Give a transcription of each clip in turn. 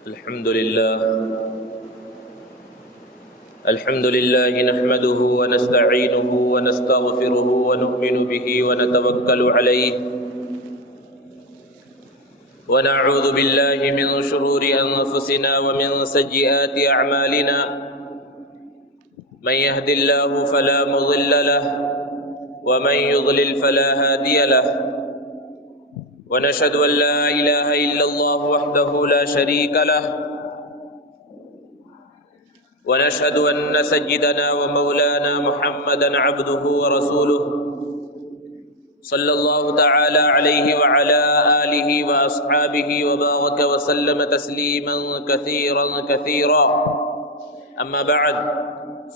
الحمد لله نحمده ونستعينه ونستغفره ونؤمن به ونتوكل عليه ونعوذ بالله من شرور أنفسنا ومن سيئات أعمالنا من يهد الله فلا مضل له ومن يضلل فلا هادي له ونشهد أن لا إله إلا الله وحده لا شريك له ونشهد أن سيدنا ومولانا محمدا عبده ورسوله صلى الله تعالى عليه وعلى آله وأصحابه وبارك وسلم تسليما كثيرا كثيرا أما بعد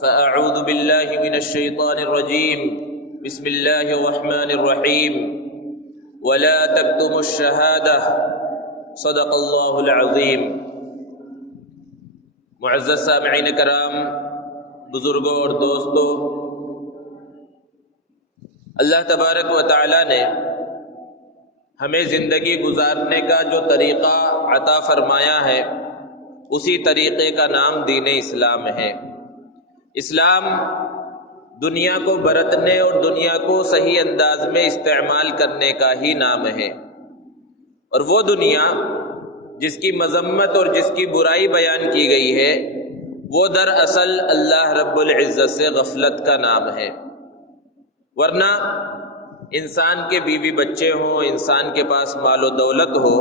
فأعوذ بالله من الشيطان الرجيم بسم الله الرحمن الرحيم ولا تكتموا الشهادة صدق الله العظيم۔ معزز سامعین کرام، بزرگوں اور دوستوں، اللہ تبارک و تعالی نے ہمیں زندگی گزارنے کا جو طریقہ عطا فرمایا ہے اسی طریقے کا نام دین اسلام ہے۔ اسلام دنیا کو برتنے اور دنیا کو صحیح انداز میں استعمال کرنے کا ہی نام ہے، اور وہ دنیا جس کی مذمت اور جس کی برائی بیان کی گئی ہے وہ دراصل اللہ رب العزت سے غفلت کا نام ہے۔ ورنہ انسان کے بیوی بچے ہوں، انسان کے پاس مال و دولت ہو،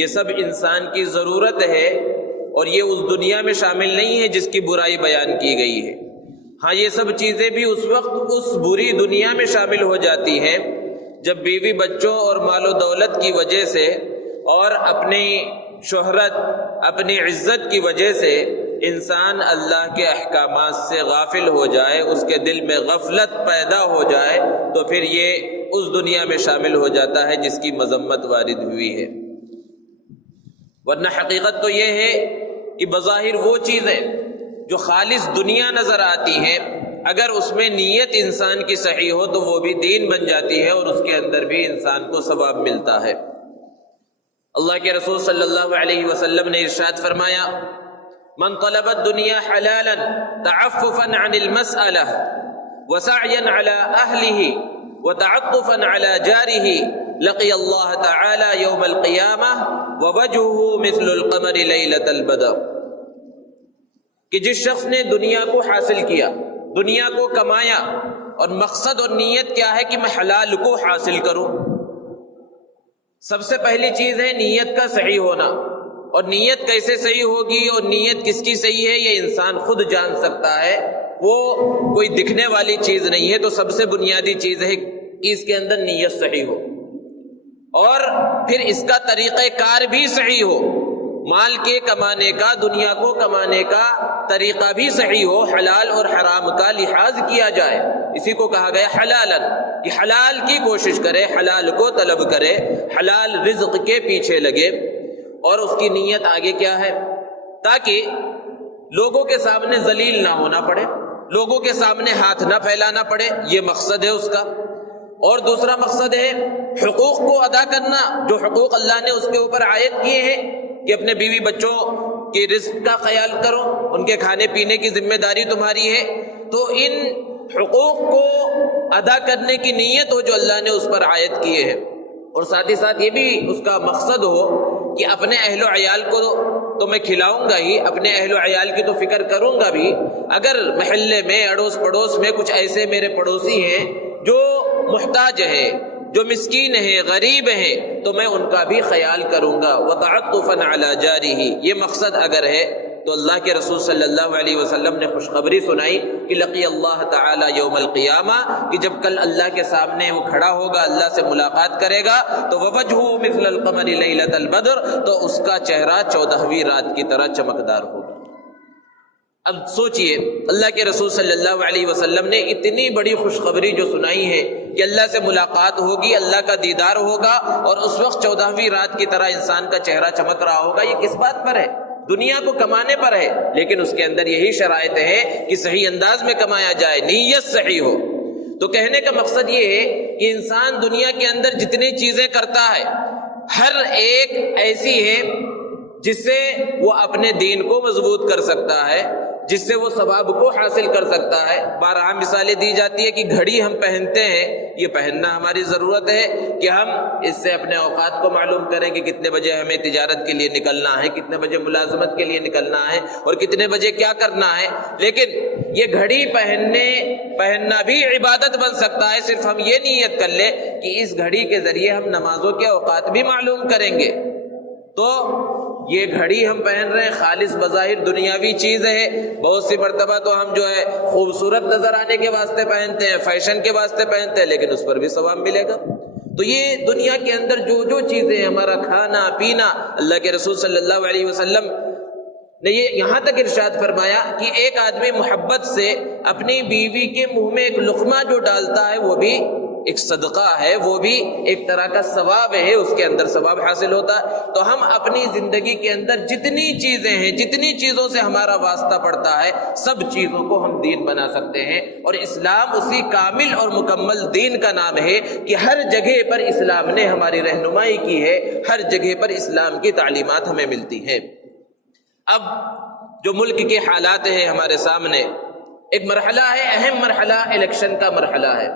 یہ سب انسان کی ضرورت ہے، اور یہ اس دنیا میں شامل نہیں ہے جس کی برائی بیان کی گئی ہے۔ ہاں، یہ سب چیزیں بھی اس وقت اس بری دنیا میں شامل ہو جاتی ہیں جب بیوی بچوں اور مال و دولت کی وجہ سے اور اپنی شہرت، اپنی عزت کی وجہ سے انسان اللہ کے احکامات سے غافل ہو جائے، اس کے دل میں غفلت پیدا ہو جائے، تو پھر یہ اس دنیا میں شامل ہو جاتا ہے جس کی مذمت وارد ہوئی ہے۔ ورنہ حقیقت تو یہ ہے کہ بظاہر وہ چیزیں جو خالص دنیا نظر آتی ہیں، اگر اس میں نیت انسان کی صحیح ہو تو وہ بھی دین بن جاتی ہے، اور اس کے اندر بھی انسان کو ثواب ملتا ہے۔ اللہ کے رسول صلی اللہ علیہ وسلم نے ارشاد فرمایا: من طلب الدنیا حلالا تعففا عن المسألہ وسعیا علی اہلہ وتعطفا علی جارہ لقی اللہ تعالی یوم القیامہ ووجہہ مثل القمر لیلۃ البدر۔ کہ جس شخص نے دنیا کو حاصل کیا، دنیا کو کمایا، اور مقصد اور نیت کیا ہے کہ میں حلال کو حاصل کروں، سب سے پہلی چیز ہے نیت کا صحیح ہونا۔ اور نیت کیسے صحیح ہوگی اور نیت کس کی صحیح ہے یہ انسان خود جان سکتا ہے، وہ کوئی دکھنے والی چیز نہیں ہے۔ تو سب سے بنیادی چیز ہے کہ اس کے اندر نیت صحیح ہو، اور پھر اس کا طریقہ کار بھی صحیح ہو، مال کے کمانے کا، دنیا کو کمانے کا طریقہ بھی صحیح ہو، حلال اور حرام کا لحاظ کیا جائے۔ اسی کو کہا گیا حلالن، کہ حلال کی کوشش کرے، حلال کو طلب کرے، حلال رزق کے پیچھے لگے۔ اور اس کی نیت آگے کیا ہے؟ تاکہ لوگوں کے سامنے ذلیل نہ ہونا پڑے، لوگوں کے سامنے ہاتھ نہ پھیلانا پڑے، یہ مقصد ہے اس کا۔ اور دوسرا مقصد ہے حقوق کو ادا کرنا، جو حقوق اللہ نے اس کے اوپر عائد کیے ہیں، کہ اپنے بیوی بچوں کے رزق کا خیال کرو، ان کے کھانے پینے کی ذمہ داری تمہاری ہے۔ تو ان حقوق کو ادا کرنے کی نیت ہو جو اللہ نے اس پر عائد کیے ہیں، اور ساتھ ہی ساتھ یہ بھی اس کا مقصد ہو کہ اپنے اہل و عیال کو تو میں کھلاؤں گا ہی، اپنے اہل و عیال کی تو فکر کروں گا بھی، اگر محلے میں اڑوس پڑوس میں کچھ ایسے میرے پڑوسی ہیں جو محتاج ہیں، جو مسکین ہیں، غریب ہیں، تو میں ان کا بھی خیال کروں گا۔ وتعطفا علی جارہ، یہ مقصد اگر ہے تو اللہ کے رسول صلی اللہ علیہ وسلم نے خوشخبری سنائی کہ لقی اللہ تعالی یوم القیامہ، کہ جب کل اللہ کے سامنے وہ کھڑا ہوگا، اللہ سے ملاقات کرے گا، تو ووجہہ مثل القمر لیلۃ البدر، تو اس کا چہرہ 14ویں رات کی طرح چمکدار ہوگا۔ اب سوچئے، اللہ کے رسول صلی اللہ علیہ وسلم نے اتنی بڑی خوشخبری جو سنائی ہے کہ اللہ سے ملاقات ہوگی، اللہ کا دیدار ہوگا، اور اس وقت 14ویں رات کی طرح انسان کا چہرہ چمک رہا ہوگا، یہ کس بات پر ہے؟ دنیا کو کمانے پر ہے، لیکن اس کے اندر یہی شرائط ہے کہ صحیح انداز میں کمایا جائے، نیت صحیح ہو۔ تو کہنے کا مقصد یہ ہے کہ انسان دنیا کے اندر جتنی چیزیں کرتا ہے ہر ایک ایسی ہے جس سے وہ اپنے دین کو مضبوط کر سکتا ہے، جس سے وہ ثواب کو حاصل کر سکتا ہے۔ بارہا مثالیں دی جاتی ہے کہ گھڑی ہم پہنتے ہیں، یہ پہننا ہماری ضرورت ہے کہ ہم اس سے اپنے اوقات کو معلوم کریں کہ کتنے بجے ہمیں تجارت کے لیے نکلنا ہے، کتنے بجے ملازمت کے لیے نکلنا ہے اور کتنے بجے کیا کرنا ہے۔ لیکن یہ گھڑی پہننا بھی عبادت بن سکتا ہے، صرف ہم یہ نیت کر لیں کہ اس گھڑی کے ذریعے ہم نمازوں کے اوقات بھی معلوم کریں گے۔ تو یہ گھڑی ہم پہن رہے ہیں، خالص بظاہر دنیاوی چیز ہے۔ بہت سی مرتبہ تو ہم جو ہے خوبصورت نظر آنے کے واسطے پہنتے ہیں، فیشن کے واسطے پہنتے ہیں، لیکن اس پر بھی ثواب ملے گا۔ تو یہ دنیا کے اندر جو چیزیں ہیں، ہمارا کھانا پینا، اللہ کے رسول صلی اللہ علیہ وسلم نے یہ یہاں تک ارشاد فرمایا کہ ایک آدمی محبت سے اپنی بیوی کے منہ میں ایک لقمہ جو ڈالتا ہے وہ بھی ایک صدقہ ہے، وہ بھی ایک طرح کا ثواب ہے، اس کے اندر ثواب حاصل ہوتا ہے۔ تو ہم اپنی زندگی کے اندر جتنی چیزیں ہیں، جتنی چیزوں سے ہمارا واسطہ پڑتا ہے، سب چیزوں کو ہم دین بنا سکتے ہیں۔ اور اسلام اسی کامل اور مکمل دین کا نام ہے کہ ہر جگہ پر اسلام نے ہماری رہنمائی کی ہے، ہر جگہ پر اسلام کی تعلیمات ہمیں ملتی ہیں۔ اب جو ملک کے حالات ہیں ہمارے سامنے، ایک مرحلہ ہے، اہم مرحلہ الیکشن کا مرحلہ ہے،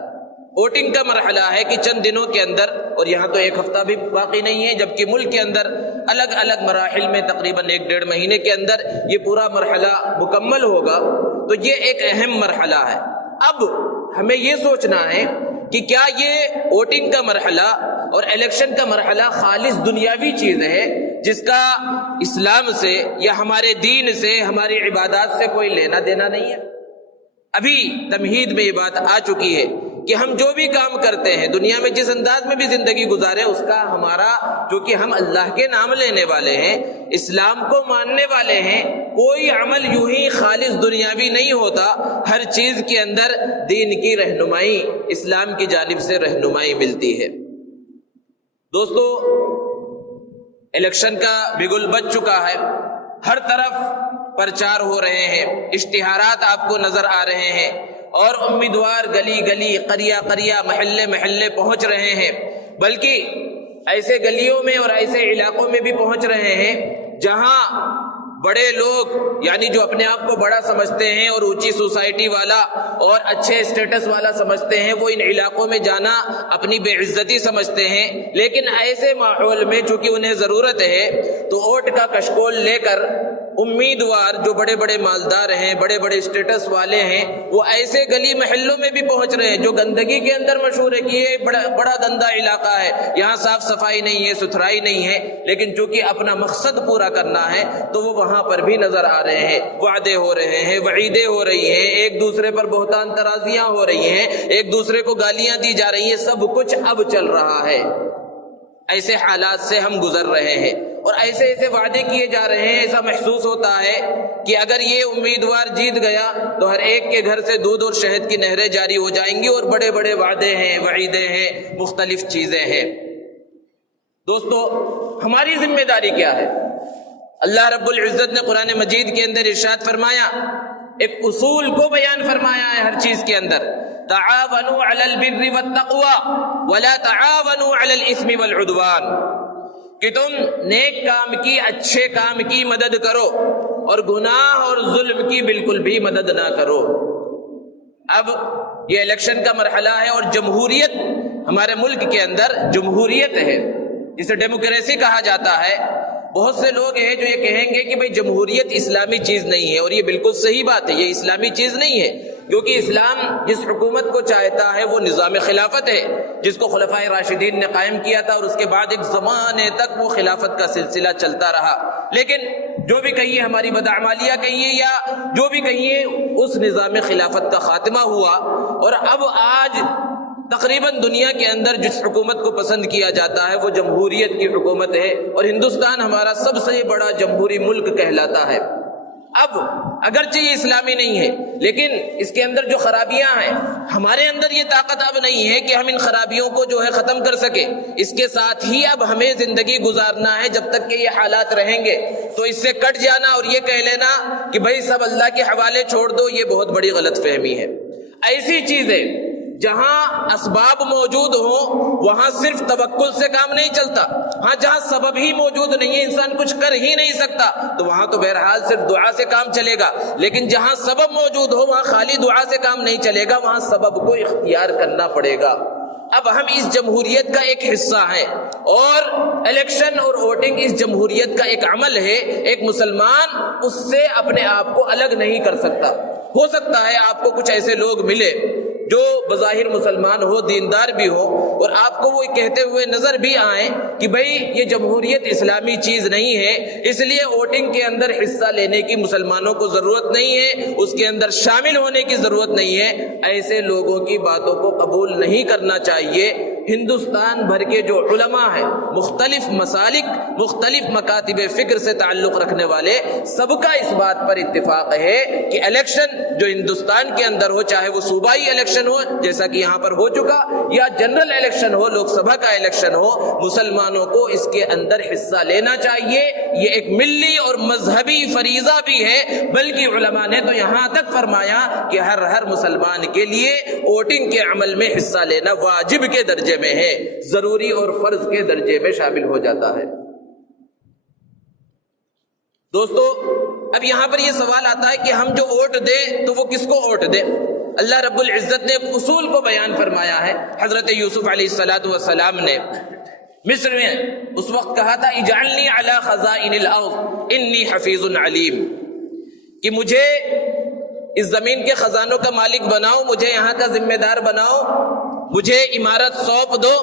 ووٹنگ کا مرحلہ ہے کہ چند دنوں کے اندر، اور یہاں تو ایک ہفتہ بھی باقی نہیں ہے، جبکہ ملک کے اندر الگ الگ مراحل میں تقریباً 1-1.5 مہینے کے اندر یہ پورا مرحلہ مکمل ہوگا۔ تو یہ ایک اہم مرحلہ ہے۔ اب ہمیں یہ سوچنا ہے کہ کیا یہ ووٹنگ کا مرحلہ اور الیکشن کا مرحلہ خالص دنیاوی چیز ہے جس کا اسلام سے یا ہمارے دین سے، ہماری عبادات سے کوئی لینا دینا نہیں ہے؟ ابھی تمہید میں یہ بات آ چکی ہے کہ ہم جو بھی کام کرتے ہیں، دنیا میں جس انداز میں بھی زندگی گزارے، اس کا ہمارا، چونکہ ہم اللہ کے نام لینے والے ہیں، اسلام کو ماننے والے ہیں، کوئی عمل یوں ہی خالص دنیاوی نہیں ہوتا، ہر چیز کے اندر دین کی رہنمائی، اسلام کی جانب سے رہنمائی ملتی ہے۔ دوستو، الیکشن کا بگل بج چکا ہے، ہر طرف پرچار ہو رہے ہیں، اشتہارات آپ کو نظر آ رہے ہیں، اور امیدوار گلی گلی، قریہ قریہ، محلے محلے پہنچ رہے ہیں، بلکہ ایسے گلیوں میں اور ایسے علاقوں میں بھی پہنچ رہے ہیں جہاں بڑے لوگ، یعنی جو اپنے آپ کو بڑا سمجھتے ہیں اور اونچی سوسائٹی والا اور اچھے اسٹیٹس والا سمجھتے ہیں، وہ ان علاقوں میں جانا اپنی بے عزتی سمجھتے ہیں۔ لیکن ایسے ماحول میں چونکہ انہیں ضرورت ہے تو ووٹ کا کشکول لے کر امیدوار جو بڑے بڑے مالدار ہیں، بڑے بڑے اسٹیٹس والے ہیں، وہ ایسے گلی محلوں میں بھی پہنچ رہے ہیں جو گندگی کے اندر مشہور ہے کہ یہ بڑا گندا علاقہ ہے، یہاں صاف صفائی نہیں ہے، ستھرائی نہیں ہے، لیکن چونکہ اپنا مقصد پورا کرنا ہے تو وہ وہاں پر بھی نظر آ رہے ہیں، وعدے ہو رہے ہیں، وعیدیں ہو رہی ہیں، ایک دوسرے پر بہتان ترازیاں ہو رہی ہیں، ایک دوسرے کو گالیاں دی جا رہی ہیں، سب کچھ اب چل رہا ہے۔ ایسے حالات سے ہم گزر رہے ہیں اور ایسے وعدے کیے جا رہے ہیں، ایسا محسوس ہوتا ہے کہ اگر یہ امیدوار جیت گیا تو ہر ایک کے گھر سے دودھ اور شہد کی نہریں جاری ہو جائیں گی، اور بڑے بڑے وعدے ہیں، وعیدیں ہیں، مختلف چیزیں ہیں۔ دوستو، ہماری ذمہ داری کیا ہے؟ اللہ رب العزت نے قرآن مجید کے اندر ارشاد فرمایا، ایک اصول کو بیان فرمایا ہے ہر چیز کے اندر، تعاونوا علی البر والتقوی ولا تعاونوا علی الاثم والعدوان، کہ تم نیک کام کی، اچھے کام کی مدد کرو اور گناہ اور ظلم کی بالکل بھی مدد نہ کرو۔ اب یہ الیکشن کا مرحلہ ہے اور جمہوریت، ہمارے ملک کے اندر جمہوریت ہے جسے ڈیموکریسی کہا جاتا ہے۔ بہت سے لوگ ہیں جو یہ کہیں گے کہ بھئی جمہوریت اسلامی چیز نہیں ہے، اور یہ بالکل صحیح بات ہے، یہ اسلامی چیز نہیں ہے، کیونکہ اسلام جس حکومت کو چاہتا ہے وہ نظام خلافت ہے، جس کو خلفائے راشدین نے قائم کیا تھا، اور اس کے بعد ایک زمانے تک وہ خلافت کا سلسلہ چلتا رہا۔ لیکن جو بھی کہیے، ہماری بدعمالیاں کہیے یا جو بھی کہیے، اس نظام خلافت کا خاتمہ ہوا، اور اب آج تقریباً دنیا کے اندر جس حکومت کو پسند کیا جاتا ہے وہ جمہوریت کی حکومت ہے، اور ہندوستان ہمارا سب سے بڑا جمہوری ملک کہلاتا ہے۔ اب اگرچہ یہ اسلامی نہیں ہے، لیکن اس کے اندر جو خرابیاں ہیں، ہمارے اندر یہ طاقت اب نہیں ہے کہ ہم ان خرابیوں کو جو ہے ختم کر سکے۔ اس کے ساتھ ہی اب ہمیں زندگی گزارنا ہے، جب تک کہ یہ حالات رہیں گے تو اس سے کٹ جانا اور یہ کہہ لینا کہ بھائی سب اللہ کے حوالے چھوڑ دو، یہ بہت بڑی غلط فہمی ہے۔ ایسی چیزیں جہاں اسباب موجود ہوں وہاں صرف توکل سے کام نہیں چلتا. ہاں جہاں سبب ہی موجود نہیں ہے، انسان کچھ کر ہی نہیں سکتا، تو وہاں تو بہرحال صرف دعا سے کام چلے گا. لیکن جہاں سبب موجود ہو وہاں خالی دعا سے کام نہیں چلے گا، وہاں سبب کو اختیار کرنا پڑے گا. اب ہم اس جمہوریت کا ایک حصہ ہیں، اور الیکشن اور ووٹنگ اس جمہوریت کا ایک عمل ہے. ایک مسلمان اس سے اپنے آپ کو الگ نہیں کر سکتا. ہو سکتا ہے آپ کو کچھ ایسے لوگ ملے جو بظاہر مسلمان ہو، دیندار بھی ہو، اور آپ کو وہ کہتے ہوئے نظر بھی آئیں کہ بھئی یہ جمہوریت اسلامی چیز نہیں ہے، اس لیے ووٹنگ کے اندر حصہ لینے کی مسلمانوں کو ضرورت نہیں ہے، اس کے اندر شامل ہونے کی ضرورت نہیں ہے. ایسے لوگوں کی باتوں کو قبول نہیں کرنا چاہیے. ہندوستان بھر کے جو علماء ہیں، مختلف مسالک، مختلف مکاتب فکر سے تعلق رکھنے والے، سب کا اس بات پر اتفاق ہے کہ الیکشن جو ہندوستان کے اندر ہو، چاہے وہ صوبائی الیکشن ہو جیسا کہ یہاں پر ہو چکا، یا جنرل الیکشن ہو، لوک سبھا کا الیکشن ہو، مسلمانوں کو اس کے اندر حصہ لینا چاہیے. یہ ایک ملی اور مذہبی فریضہ بھی ہے، بلکہ علماء نے تو یہاں تک فرمایا کہ ہر مسلمان کے لیے ووٹنگ کے عمل میں حصہ لینا واجب کے درجے میں ہے، ضروری اور فرض کے درجے میں شامل ہو جاتا ہے. دوستو، اب یہاں پر یہ سوال آتا ہے کہ ہم جو ووٹ دیں تو وہ کس کو ووٹ دیں؟ اللہ رب العزت نے ایک اصول کو بیان فرمایا ہے. حضرت یوسف علیہ السلام نے مصر میں اس وقت کہا تھا اجعلنی علی خزائن الارض انی حفیظ علیم، کہ مجھے اس زمین کے خزانوں کا مالک بناؤ، مجھے یہاں کا ذمہ دار بناؤ، مجھے عمارت سونپ دو،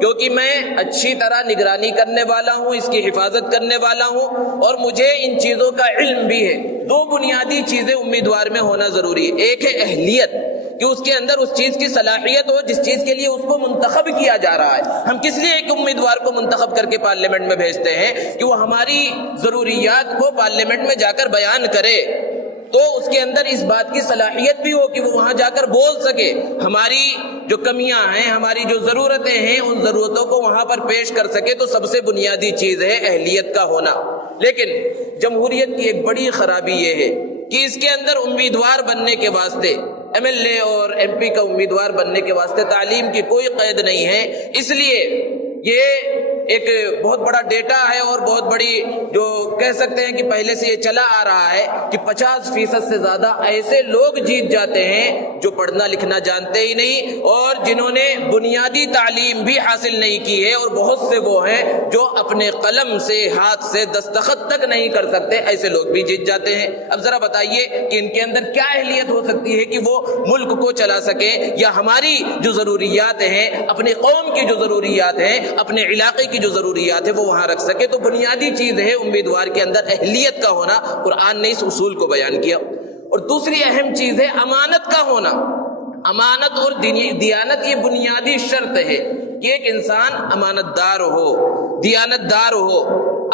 کیونکہ میں اچھی طرح نگرانی کرنے والا ہوں، اس کی حفاظت کرنے والا ہوں، اور مجھے ان چیزوں کا علم بھی ہے. دو بنیادی چیزیں امیدوار میں ہونا ضروری ہے. ایک ہے اہلیت، کہ اس کے اندر اس چیز کی صلاحیت ہو جس چیز کے لیے اس کو منتخب کیا جا رہا ہے. ہم کس لیے ایک امیدوار کو منتخب کر کے پارلیمنٹ میں بھیجتے ہیں؟ کہ وہ ہماری ضروریات کو پارلیمنٹ میں جا کر بیان کرے، تو اس کے اندر اس بات کی صلاحیت بھی ہو کہ وہ وہاں جا کر بول سکے، ہماری جو کمیاں ہیں، ہماری جو ضرورتیں ہیں، ان ضرورتوں کو وہاں پر پیش کر سکے. تو سب سے بنیادی چیز ہے اہلیت کا ہونا. لیکن جمہوریت کی ایک بڑی خرابی یہ ہے کہ اس کے اندر امیدوار بننے کے واسطے، ایم ایل اے اور ایم پی کا امیدوار بننے کے واسطے تعلیم کی کوئی قید نہیں ہے. اس لیے یہ ایک بہت بڑا ڈیٹا ہے اور بہت بڑی جو کہہ سکتے ہیں کہ پہلے سے یہ چلا آ رہا ہے کہ 50% سے زیادہ ایسے لوگ جیت جاتے ہیں جو پڑھنا لکھنا جانتے ہی نہیں اور جنہوں نے بنیادی تعلیم بھی حاصل نہیں کی ہے، اور بہت سے وہ ہیں جو اپنے قلم سے، ہاتھ سے دستخط تک نہیں کر سکتے. ایسے لوگ بھی جیت جاتے ہیں. اب ذرا بتائیے کہ ان کے اندر کیا اہلیت ہو سکتی ہے کہ وہ ملک کو چلا سکے، یا ہماری جو ضروریات ہیں، اپنی قوم کی جو ضروریات ہیں، اپنے علاقے کی جو ضروریات ہے وہ وہاں رکھ سکے. تو بنیادی چیز ہے امیدوار کے اندر اہلیت کا ہونا. قرآن نے اس اصول کو بیان کیا. اور دوسری اہم چیز ہے امانت کا ہونا. امانت اور دیانت یہ بنیادی شرط ہے کہ ایک انسان امانت دار ہو، دیانت دار ہو.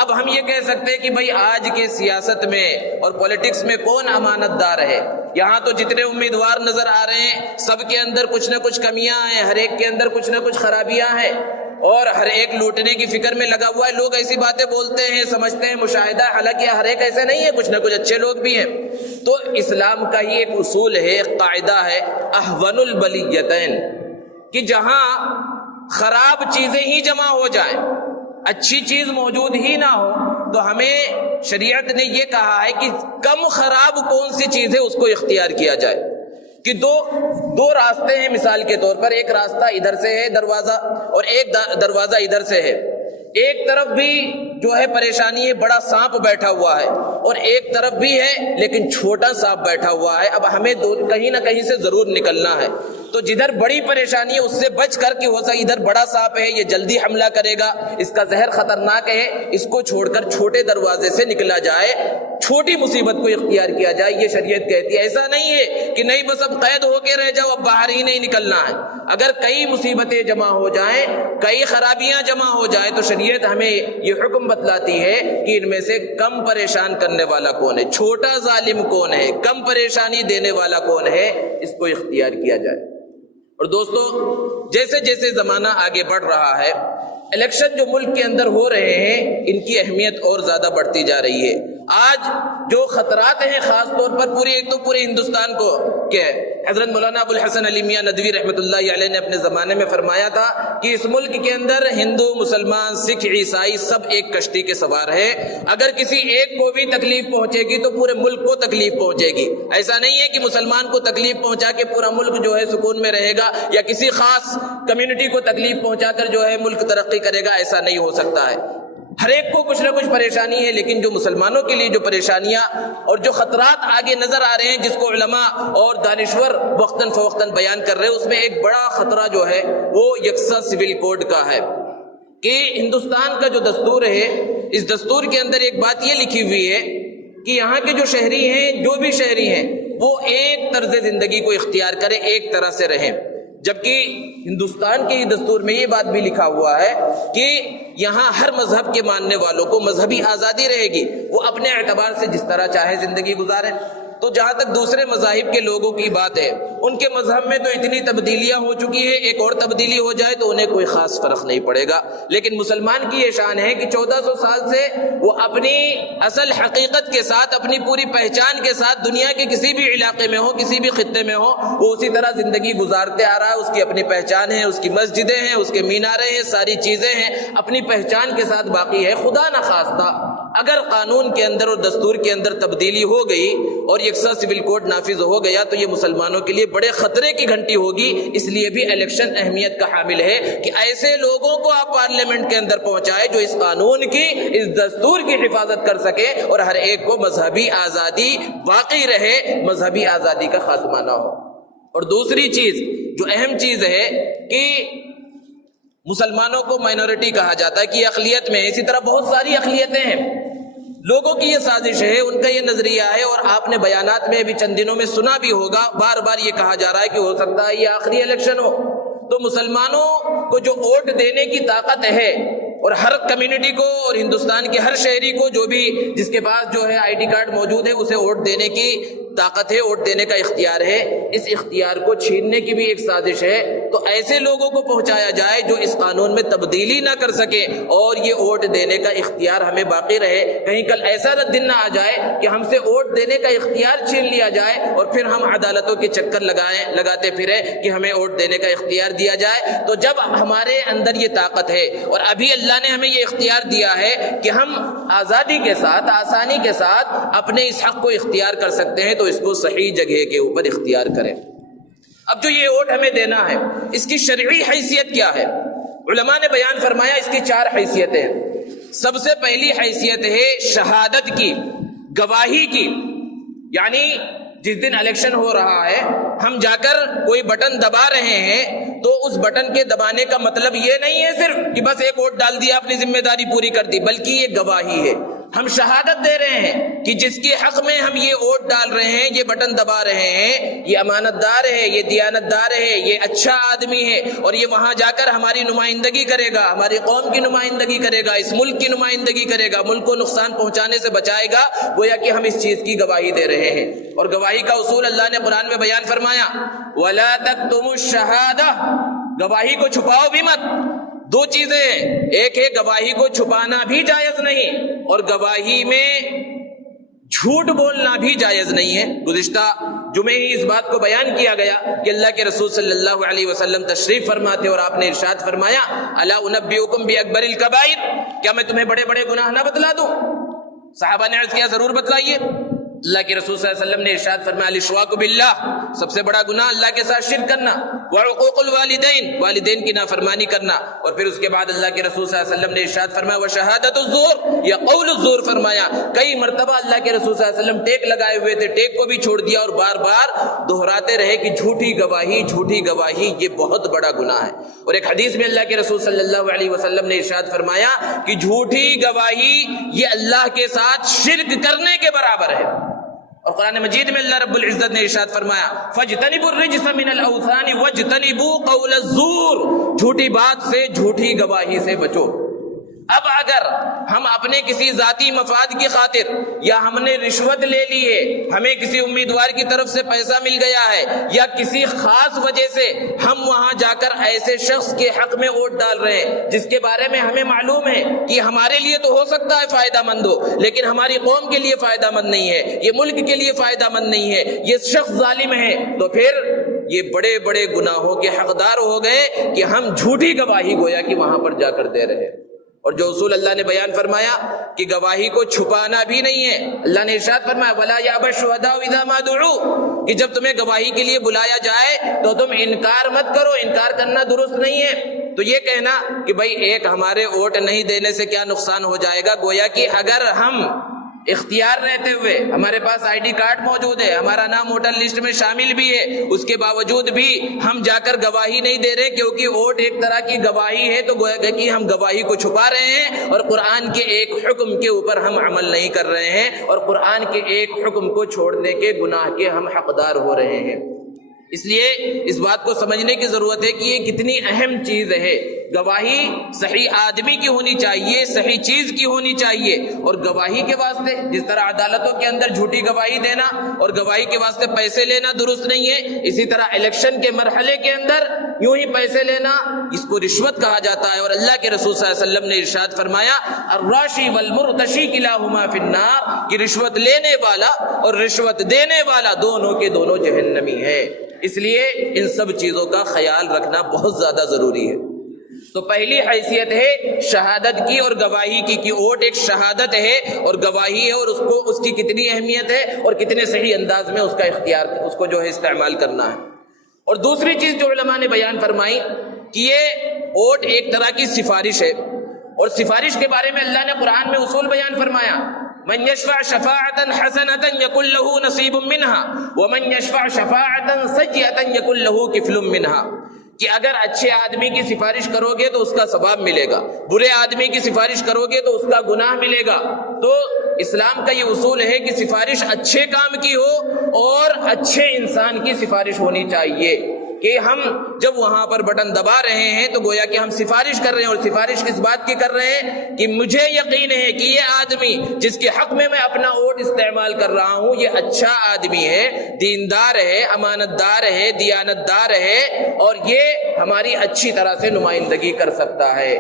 اب ہم یہ کہہ سکتے ہیں کہ بھئی آج کے سیاست میں اور پولیٹکس میں کون امانت دار ہے؟ یہاں تو جتنے امیدوار نظر آ رہے ہیں سب کے اندر کچھ نہ کچھ کمیاں ہیں، ہر ایک کے اندر کچھ نہ کچھ خرابیاں ہیں، اور ہر ایک لوٹنے کی فکر میں لگا ہوا ہے. لوگ ایسی باتیں بولتے ہیں، سمجھتے ہیں، مشاہدہ، حالانکہ ہر ایک ایسے نہیں ہے، کچھ نہ کچھ اچھے لوگ بھی ہیں. تو اسلام کا ہی ایک اصول ہے، ایک قاعدہ ہے، احون البلیتین، کہ جہاں خراب چیزیں ہی جمع ہو جائیں، اچھی چیز موجود ہی نہ ہو، تو ہمیں شریعت نے یہ کہا ہے کہ کم خراب کون سی چیز ہے اس کو اختیار کیا جائے. کہ دو راستے ہیں مثال کے طور پر، ایک راستہ ادھر سے ہے دروازہ، اور ایک دروازہ ادھر سے ہے. ایک طرف بھی جو ہے پریشانی ہے، بڑا سانپ بیٹھا ہوا ہے، اور ایک طرف بھی ہے لیکن چھوٹا سانپ بیٹھا ہوا ہے. اب ہمیں کہیں نہ کہیں سے ضرور نکلنا ہے. تو جدھر بڑی پریشانی ہے اس سے بچ کر کے ہو سکتا ادھر بڑا سانپ ہے، یہ جلدی حملہ کرے گا، اس کا زہر خطرناک ہے، اس کو چھوڑ کر چھوٹے دروازے سے نکلا جائے، چھوٹی مصیبت کو اختیار کیا جائے. یہ شریعت کہتی ہے. ایسا نہیں ہے کہ نہیں بس اب قید ہو کے رہ جاؤ، اب باہر ہی نہیں نکلنا ہے. اگر کئی مصیبتیں جمع ہو جائیں، کئی خرابیاں جمع ہو جائیں، تو شریعت ہمیں یہ حکم بتلاتی ہے کہ ان میں سے کم پریشان کرنے والا کون ہے، چھوٹا ظالم کون ہے، کم پریشانی دینے والا کون ہے، اس کو اختیار کیا جائے. اور دوستو، جیسے جیسے زمانہ آگے بڑھ رہا ہے، الیکشن جو ملک کے اندر ہو رہے ہیں ان کی اہمیت اور زیادہ بڑھتی جا رہی ہے. آج جو خطرات ہیں خاص طور پر پورے ہندوستان کو کہ حضرت مولانا ابو الحسن علی میاں ندوی رحمۃ اللہ علیہ نے اپنے زمانے میں فرمایا تھا کہ اس ملک کے اندر ہندو، مسلمان، سکھ، عیسائی سب ایک کشتی کے سوار ہے، اگر کسی ایک کو بھی تکلیف پہنچے گی تو پورے ملک کو تکلیف پہنچے گی۔ ایسا نہیں ہے کہ مسلمان کو تکلیف پہنچا کے پورا ملک جو ہے سکون میں رہے گا، یا کسی خاص کمیونٹی کو تکلیف پہنچا کر جو ہے ملک ترقی کرے گا، ایسا نہیں ہو سکتا ہے۔ ہر ایک کو کچھ نہ کچھ پریشانی ہے، لیکن جو مسلمانوں کے لیے جو پریشانیاں اور جو خطرات آگے نظر آ رہے ہیں، جس کو علماء اور دانشور وقتاً فوقتاً بیان کر رہے ہیں، اس میں ایک بڑا خطرہ جو ہے وہ یکساں سول کوڈ کا ہے کہ ہندوستان کا جو دستور ہے، اس دستور کے اندر ایک بات یہ لکھی ہوئی ہے کہ یہاں کے جو شہری ہیں، جو بھی شہری ہیں، وہ ایک طرز زندگی کو اختیار کریں، ایک طرح سے رہیں۔ جبکہ ہندوستان کے دستور میں یہ بات بھی لکھا ہوا ہے کہ یہاں ہر مذہب کے ماننے والوں کو مذہبی آزادی رہے گی، وہ اپنے اعتبار سے جس طرح چاہے زندگی گزاریں۔ تو جہاں تک دوسرے مذاہب کے لوگوں کی بات ہے، ان کے مذہب میں تو اتنی تبدیلیاں ہو چکی ہیں، ایک اور تبدیلی ہو جائے تو انہیں کوئی خاص فرق نہیں پڑے گا۔ لیکن مسلمان کی یہ شان ہے کہ 1400 سال سے وہ اپنی اصل حقیقت کے ساتھ، اپنی پوری پہچان کے ساتھ دنیا کے کسی بھی علاقے میں ہو، کسی بھی خطے میں ہو، وہ اسی طرح زندگی گزارتے آ رہا ہے۔ اس کی اپنی پہچان ہے، اس کی مسجدیں ہیں، اس کے مینارے ہیں، ساری چیزیں ہیں، اپنی پہچان کے ساتھ باقی ہے۔ خدا نخواستہ اگر قانون کے اندر اور دستور کے اندر تبدیلی ہو گئی اور یکساں سول کوڈ نافذ ہو گیا تو یہ مسلمانوں کے لیے بڑے خطرے کی گھنٹی ہوگی۔ اس لیے بھی الیکشن اہمیت کا حامل ہے کہ ایسے لوگوں کو آپ پارلیمنٹ کے اندر پہنچائے جو اس قانون کی، اس دستور کی حفاظت کر سکے اور ہر ایک کو مذہبی آزادی باقی رہے، مذہبی آزادی کا خاتمہ نہ ہو۔ اور دوسری چیز جو اہم چیز ہے کہ مسلمانوں کو مائنورٹی کہا جاتا ہے کہ اقلیت میں، اسی طرح بہت ساری اقلیتیں ہیں۔ لوگوں کی یہ سازش ہے، ان کا یہ نظریہ ہے، اور آپ نے بیانات میں ابھی چند دنوں میں سنا بھی ہوگا، بار بار یہ کہا جا رہا ہے کہ ہو سکتا ہے یہ آخری الیکشن ہو، تو مسلمانوں کو جو ووٹ دینے کی طاقت ہے، اور ہر کمیونٹی کو اور ہندوستان کے ہر شہری کو جو بھی جس کے پاس جو ہے آئی ڈی کارڈ موجود ہے، اسے ووٹ دینے کی طاقت ہے، ووٹ دینے کا اختیار ہے، اس اختیار کو چھیننے کی بھی ایک سازش ہے۔ تو ایسے لوگوں کو پہنچایا جائے جو اس قانون میں تبدیلی نہ کر سکے اور یہ ووٹ دینے کا اختیار ہمیں باقی رہے۔ کہیں کل ایسا دن نہ آ جائے کہ ہم سے ووٹ دینے کا اختیار چھین لیا جائے اور پھر ہم عدالتوں کے چکر لگاتے پھرے کہ ہمیں ووٹ دینے کا اختیار دیا جائے۔ تو جب ہمارے اندر یہ طاقت ہے اور ابھی اللہ نے ہمیں یہ اختیار دیا ہے کہ ہم آزادی کے ساتھ، آسانی کے ساتھ اپنے اس حق کو اختیار کر سکتے ہیں، تو اس کو صحیح جگہ کے اوپر اختیار کریں۔ اب جو یہ ووٹ ہمیں دینا ہے، اس کی شرعی حیثیت کیا ہے؟ علماء نے بیان فرمایا اس کی 4 حیثیتیں ہیں۔ سب سے پہلی حیثیت ہے شہادت کی، گواہی کی، یعنی جس دن الیکشن ہو رہا ہے ہم جا کر کوئی بٹن دبا رہے ہیں تو اس بٹن کے دبانے کا مطلب یہ نہیں ہے صرف کہ بس ایک ووٹ ڈال دیا، اپنی ذمہ داری پوری کر دی، بلکہ یہ گواہی ہے۔ ہم شہادت دے رہے ہیں کہ جس کے حق میں ہم یہ ووٹ ڈال رہے ہیں، یہ بٹن دبا رہے ہیں، یہ امانت دار ہے، یہ دیانت دار ہے، یہ اچھا آدمی ہے، اور یہ وہاں جا کر ہماری نمائندگی کرے گا، ہماری قوم کی نمائندگی کرے گا، اس ملک کی نمائندگی کرے گا، ملک کو نقصان پہنچانے سے بچائے گا، گویا کہ ہم اس چیز کی گواہی دے رہے ہیں۔ اور گواہی کا اصول اللہ نے قرآن میں بیان فرمایا، وَلَا تَكْتُمُوا الشَّهَادَةَ، گواہی کو چھپاؤ بھی مت۔ 2 چیزیں ہیں، ایک ہے گواہی کو چھپانا بھی جائز نہیں، اور گواہی میں جھوٹ بولنا بھی جائز نہیں ہے۔ گزشتہ جمعے ہی اس بات کو بیان کیا گیا کہ اللہ کے رسول صلی اللہ علیہ وسلم تشریف فرماتے اور آپ نے ارشاد فرمایا، الا انبئکم باکبر الکبائر، کیا میں تمہیں بڑے بڑے گناہ نہ بتلا دوں؟ صحابہ نے عرض کیا ضرور بتلائیے۔ اللہ کے رسول صلی اللہ علیہ وسلم نے ارشاد فرمایا، الاشراک باللہ، سب سے بڑا گناہ اللہ کے ساتھ شرک کرنا، وعقوق الوالدین، والدین کی نافرمانی کرنا، اور پھر اس کے بعد اللہ کے رسول صلی اللہ علیہ وسلم نے ارشاد فرمایا وشہادۃ الزور، یا قول الزور فرمایا۔ کئی مرتبہ اللہ کے رسول صلی اللہ علیہ وسلم ٹیک لگائے ہوئے تھے، ٹیک کو بھی چھوڑ دیا اور بار بار دہراتے رہے کہ جھوٹی گواہی یہ بہت بڑا گناہ ہے۔ اور ایک حدیث میں اللہ کے رسول صلی اللہ علیہ وسلم نے ارشاد فرمایا کہ جھوٹی گواہی یہ اللہ کے ساتھ شرک کرنے کے برابر ہے۔ اور قرآن مجید میں اللہ رب العزت نے ارشاد فرمایا فَاجْتَنِبُوا الرِّجْسَ مِنَ الْأَوْثَانِ وَاجْتَنِبُوا قَوْلَ الزُّورِ، جھوٹی بات سے، جھوٹی گواہی سے بچو۔ اب اگر ہم اپنے کسی ذاتی مفاد کی خاطر یا ہم نے رشوت لے لی ہے، ہمیں کسی امیدوار کی طرف سے پیسہ مل گیا ہے، یا کسی خاص وجہ سے ہم وہاں جا کر ایسے شخص کے حق میں ووٹ ڈال رہے ہیں جس کے بارے میں ہمیں معلوم ہے کہ ہمارے لیے تو ہو سکتا ہے فائدہ مند ہو، لیکن ہماری قوم کے لیے فائدہ مند نہیں ہے، یہ ملک کے لیے فائدہ مند نہیں ہے، یہ شخص ظالم ہے، تو پھر یہ بڑے بڑے گناہوں کے حقدار ہو گئے کہ ہم جھوٹی گواہی گویا کہ وہاں پر جا کر دے رہے ہیں۔ اور جو اصول اللہ نے بیان فرمایا کہ گواہی کو چھپانا بھی نہیں ہے، اللہ نے ارشاد فرمایا وَلَا يَأْبَ الشُّهَدَاءُ إِذَا مَا دُعُوا، کہ جب تمہیں گواہی کے لیے بلایا جائے تو تم انکار مت کرو، انکار کرنا درست نہیں ہے۔ تو یہ کہنا کہ بھائی ایک ہمارے ووٹ نہیں دینے سے کیا نقصان ہو جائے گا، گویا کہ اگر ہم اختیار رہتے ہوئے ہمارے پاس آئی ڈی کارڈ موجود ہے، ہمارا نام ووٹر لسٹ میں شامل بھی ہے، اس کے باوجود بھی ہم جا کر گواہی نہیں دے رہے کیونکہ ووٹ ایک طرح کی گواہی ہے، تو گویا کہ ہم گواہی کو چھپا رہے ہیں اور قرآن کے ایک حکم کے اوپر ہم عمل نہیں کر رہے ہیں، اور قرآن کے ایک حکم کو چھوڑنے کے گناہ کے ہم حقدار ہو رہے ہیں۔ اس لیے اس بات کو سمجھنے کی ضرورت ہے کہ یہ کتنی اہم چیز ہے۔ گواہی صحیح آدمی کی ہونی چاہیے، صحیح چیز کی ہونی چاہیے، اور گواہی کے واسطے جس طرح عدالتوں کے اندر جھوٹی گواہی دینا اور گواہی کے واسطے پیسے لینا درست نہیں ہے، اسی طرح الیکشن کے مرحلے کے اندر یوں ہی پیسے لینا اس کو رشوت کہا جاتا ہے، اور اللہ کے رسول صلی اللہ علیہ وسلم نے ارشاد فرمایا الراشی والمرتشی کلاہما فی النار، کہ رشوت لینے والا اور رشوت دینے والا دونوں کے دونوں جہنمی ہے۔ اس لیے ان سب چیزوں کا خیال رکھنا بہت زیادہ ضروری ہے۔ تو پہلی حیثیت ہے شہادت کی اور گواہی کی، کہ ووٹ ایک شہادت ہے اور گواہی ہے، اور اس کی کتنی اہمیت ہے اور کتنے صحیح انداز میں اس کا اختیار اس کو جو ہے استعمال کرنا ہے۔ اور دوسری چیز جو علماء نے بیان فرمائی کہ یہ ووٹ ایک طرح کی سفارش ہے، اور سفارش کے بارے میں اللہ نے قرآن میں اصول بیان فرمایا من یشفع شفاعتا حسنتا یکن له نصیب منها ومن یشفع شفاعتا سیئتا یکن له کفل منها، کہ اگر اچھے آدمی کی سفارش کرو گے تو اس کا ثواب ملے گا، برے آدمی کی سفارش کرو گے تو اس کا گناہ ملے گا۔ تو اسلام کا یہ اصول ہے کہ سفارش اچھے کام کی ہو اور اچھے انسان کی سفارش ہونی چاہیے، کہ ہم جب وہاں پر بٹن دبا رہے ہیں تو گویا کہ ہم سفارش کر رہے ہیں، اور سفارش کس بات کی کر رہے ہیں کہ مجھے یقین ہے کہ یہ آدمی جس کے حق میں اپنا ووٹ استعمال کر رہا ہوں یہ اچھا آدمی ہے، دیندار ہے، امانت دار ہے، دیانت دار ہے، اور یہ ہماری اچھی طرح سے نمائندگی کر سکتا ہے۔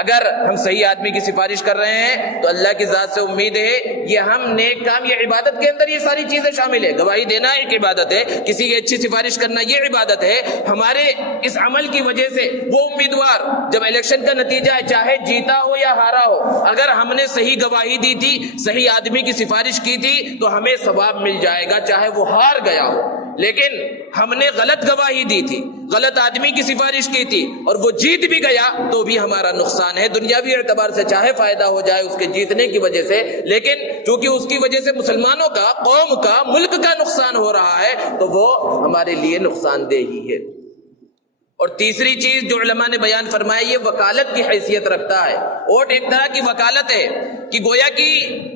اگر ہم صحیح آدمی کی سفارش کر رہے ہیں تو اللہ کی ذات سے امید ہے یہ ہم نیک کام، یہ عبادت کے اندر یہ ساری چیزیں شامل ہے۔ گواہی دینا ایک عبادت ہے، کسی کی اچھی سفارش کرنا یہ عبادت ہے۔ ہمارے اس عمل کی وجہ سے وہ امیدوار جب الیکشن کا نتیجہ ہے چاہے جیتا ہو یا ہارا ہو، اگر ہم نے صحیح گواہی دی تھی، صحیح آدمی کی سفارش کی تھی تو ہمیں ثواب مل جائے گا چاہے وہ ہار گیا ہو۔ لیکن ہم نے غلط گواہی دی تھی، غلط آدمی کی سفارش کی تھی اور وہ جیت بھی گیا تو بھی ہمارا نقصان ہے، دنیاوی اعتبار سے چاہے فائدہ ہو جائے اس کے جیتنے کی وجہ سے، لیکن چونکہ اس کی وجہ سے مسلمانوں کا، قوم کا، ملک کا نقصان ہو رہا ہے تو وہ ہمارے لیے نقصان دہ ہی ہے۔ اور تیسری چیز جو علماء نے بیان فرمایا یہ وکالت کی حیثیت رکھتا ہے۔ ووٹ ایک طرح کی وکالت ہے کہ گویا کہ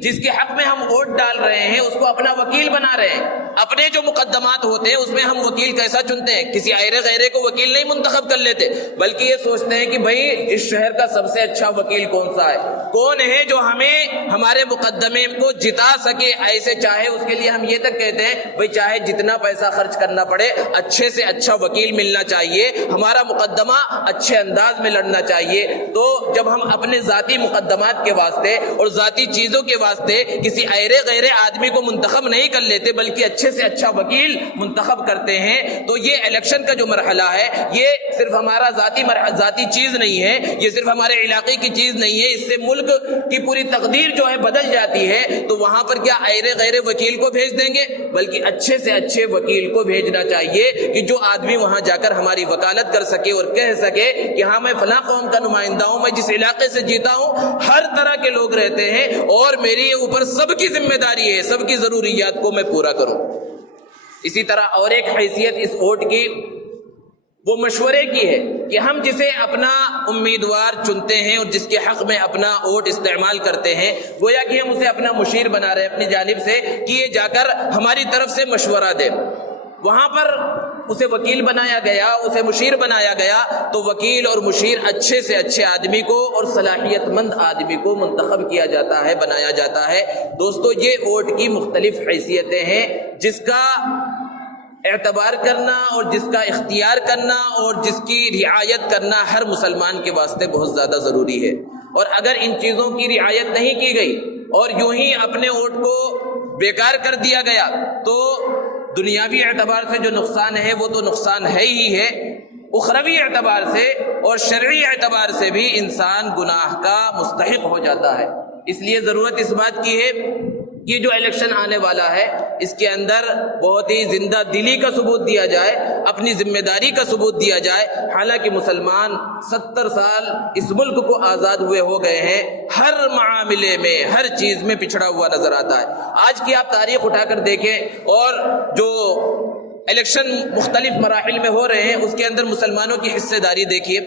جس کے حق میں ہم ووٹ ڈال رہے ہیں اس کو اپنا وکیل بنا رہے ہیں۔ اپنے جو مقدمات ہوتے ہیں اس میں ہم وکیل کیسا چنتے ہیں، کسی ایرے غیرے کو وکیل نہیں منتخب کر لیتے، بلکہ یہ سوچتے ہیں کہ بھائی اس شہر کا سب سے اچھا وکیل کون سا ہے، کون ہے جو ہمیں ہمارے مقدمے کو جتا سکے۔ ایسے چاہے اس کے لیے ہم یہ تک کہتے ہیں بھائی چاہے جتنا پیسہ خرچ کرنا پڑے اچھے سے اچھا وکیل ملنا چاہیے، ہمارا مقدمہ اچھے انداز میں لڑنا چاہیے۔ تو جب ہم اپنے ذاتی مقدمات کے واسطے اور ذاتی چیزوں کے واسطے کسی ایرے غیرے آدمی کو منتخب نہیں کر لیتے بلکہ اچھے سے اچھا وکیل منتخب کرتے ہیں، تو یہ الیکشن کا جو مرحلہ ہے یہ صرف ہمارا ذاتی چیز نہیں ہے، یہ صرف ہمارے علاقے کی چیز نہیں ہے، اس سے ملک کی پوری تقدیر جو ہے بدل جاتی ہے۔ تو وہاں پر کیا ایرے غیرے وکیل کو بھیج دیں گے، بلکہ اچھے سے اچھے وکیل کو بھیجنا چاہیے کہ جو آدمی وہاں جا کر ہماری وکالت کر سکے اور کہہ سکے کہ ہاں میں فلاں قوم کا نمائندہ ہوں، میں جس علاقے سے جیتا ہوں ہر طرح کے لوگ رہتے ہیں اور میری اوپر سب کی ذمہ داری ہے سب کی ضروریات کو میں پورا کروں۔ اسی طرح اور ایک حیثیت اس ووٹ کی وہ مشورے کی ہے کہ ہم جسے اپنا امیدوار چنتے ہیں اور جس کے حق میں اپنا ووٹ استعمال کرتے ہیں گویا کہ ہم اسے اپنا مشیر بنا رہے ہیں اپنی جانب سے کہ یہ جا کر ہماری طرف سے مشورہ دے۔ وہاں پر اسے وکیل بنایا گیا، اسے مشیر بنایا گیا، تو وکیل اور مشیر اچھے سے اچھے آدمی کو اور صلاحیت مند آدمی کو منتخب کیا جاتا ہے، بنایا جاتا ہے۔ دوستو یہ ووٹ کی مختلف حیثیتیں ہیں، جس کا اعتبار کرنا اور جس کا اختیار کرنا اور جس کی رعایت کرنا ہر مسلمان کے واسطے بہت زیادہ ضروری ہے۔ اور اگر ان چیزوں کی رعایت نہیں کی گئی اور یوں ہی اپنے ووٹ کو بیکار کر دیا گیا تو دنیاوی اعتبار سے جو نقصان ہے وہ تو نقصان ہے ہی ہے، اخروی اعتبار سے اور شرعی اعتبار سے بھی انسان گناہ کا مستحق ہو جاتا ہے۔ اس لیے ضرورت اس بات کی ہے کہ جو الیکشن آنے والا ہے اس کے اندر بہت ہی زندہ دلی کا ثبوت دیا جائے، اپنی ذمہ داری کا ثبوت دیا جائے۔ حالانکہ مسلمان 70 سال اس ملک کو آزاد ہوئے ہو گئے ہیں، ہر معاملے میں ہر چیز میں پچھڑا ہوا نظر آتا ہے۔ آج کی آپ تاریخ اٹھا کر دیکھیں اور جو الیکشن مختلف مراحل میں ہو رہے ہیں اس کے اندر مسلمانوں کی حصہ داری دیکھیے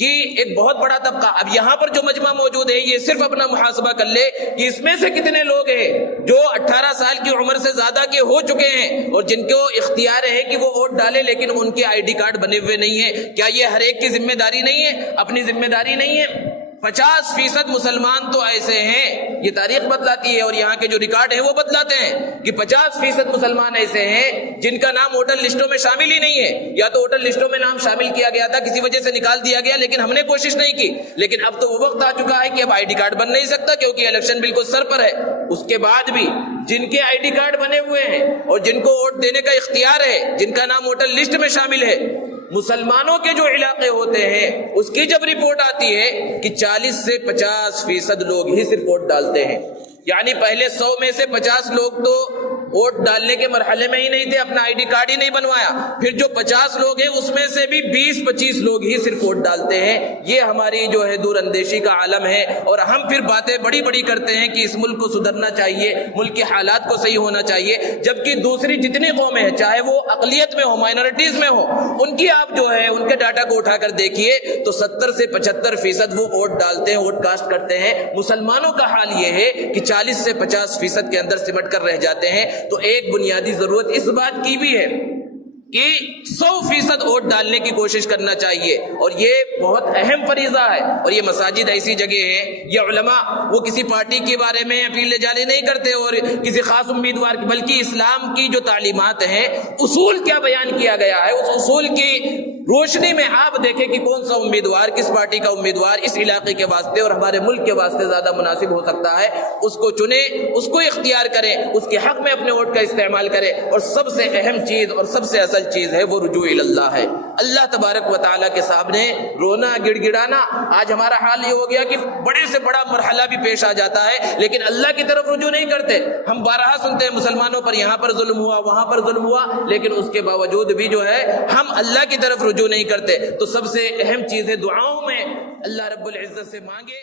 کہ ایک بہت بڑا طبقہ، اب یہاں پر جو مجمع موجود ہے یہ صرف اپنا محاسبہ کر لے کہ اس میں سے کتنے لوگ ہیں جو 18 سال کی عمر سے زیادہ کے ہو چکے ہیں اور جن کو اختیار ہے کہ وہ ووٹ ڈالے لیکن ان کے آئی ڈی کارڈ بنے ہوئے نہیں ہیں۔ کیا یہ ہر ایک کی ذمہ داری نہیں ہے، اپنی ذمہ داری نہیں ہے؟ 50% مسلمان تو ایسے ہیں، یہ تاریخ بتلاتی ہے اور یہاں کے جو ریکارڈ ہیں وہ بتلاتے ہیں کہ 50% مسلمان ایسے ہیں جن کا نام ووٹر لسٹوں میں شامل ہی نہیں ہے، یا تو ووٹر لسٹوں میں نام شامل کیا گیا تھا، کسی وجہ سے نکال دیا گیا لیکن ہم نے کوشش نہیں کی، لیکن اب تو وہ وقت آ چکا ہے کہ اب آئی ڈی کارڈ بن نہیں سکتا کیونکہ الیکشن بالکل سر پر ہے۔ اس کے بعد بھی جن کے آئی ڈی کارڈ بنے ہوئے ہیں اور جن کو ووٹ دینے کا اختیار ہے، جن کا نام ووٹر لسٹ میں شامل ہے، مسلمانوں کے جو علاقے ہوتے ہیں اس کی جب رپورٹ آتی ہے کہ 40 سے 50% لوگ ہی صرف ووٹ ڈالتے ہیں، یعنی پہلے 100 میں سے 50 لوگ تو ووٹ ڈالنے کے مرحلے میں ہی نہیں تھے، اپنا آئی ڈی کارڈ ہی نہیں بنوایا، پھر جو 50 لوگ ہیں اس میں سے بھی 20-25 لوگ ہی صرف ووٹ ڈالتے ہیں۔ یہ ہماری جو ہے دور اندیشی کا عالم ہے، اور ہم پھر باتیں بڑی بڑی کرتے ہیں کہ اس ملک کو سدھرنا چاہیے، ملک کے حالات کو صحیح ہونا چاہیے، جبکہ دوسری جتنی قومیں ہیں چاہے وہ اقلیت میں ہو، مائنورٹیز میں ہو، ان کی آپ جو ہے ان کے ڈاٹا کو اٹھا کر دیکھیے تو 70 سے 75% وہ ووٹ ڈالتے ہیں، ووٹ کاسٹ کرتے ہیں۔ مسلمانوں کا حال یہ ہے کہ 40 سے 50% کے اندر سمٹ کر رہ جاتے ہیں۔ تو ایک بنیادی ضرورت اس بات کی بھی ہے کہ 100% ووٹ ڈالنے کی کوشش کرنا چاہیے، اور یہ بہت اہم فریضہ ہے۔ اور یہ مساجد ایسی جگہ ہیں، یہ علماء وہ کسی پارٹی کے بارے میں اپیل جاری نہیں کرتے اور کسی خاص امیدوار کی، بلکہ اسلام کی جو تعلیمات ہیں، اصول کیا بیان کیا گیا ہے، اس اصول کی روشنی میں آپ دیکھیں کہ کون سا امیدوار، کس پارٹی کا امیدوار اس علاقے کے واسطے اور ہمارے ملک کے واسطے زیادہ مناسب ہو سکتا ہے، اس کو چنیں، اس کو اختیار کریں، اس کے حق میں اپنے ووٹ کا استعمال کریں۔ اور سب سے اہم چیز اور سب سے اصل چیز ہے وہ رجوع اللہ ہے، اللہ تبارک و تعالیٰ کے سامنے رونا، گڑ گڑانا۔ آج ہمارا حال یہ ہو گیا کہ بڑے سے بڑا مرحلہ بھی پیش آ جاتا ہے لیکن اللہ کی طرف رجوع نہیں کرتے۔ ہم بارہا سنتے ہیں مسلمانوں پر یہاں پر ظلم ہوا، وہاں پر ظلم ہوا، لیکن اس کے باوجود بھی جو ہے ہم اللہ کی طرف رجوع نہیں کرتے۔ تو سب سے اہم چیز ہے دعاؤں میں اللہ رب العزت سے مانگے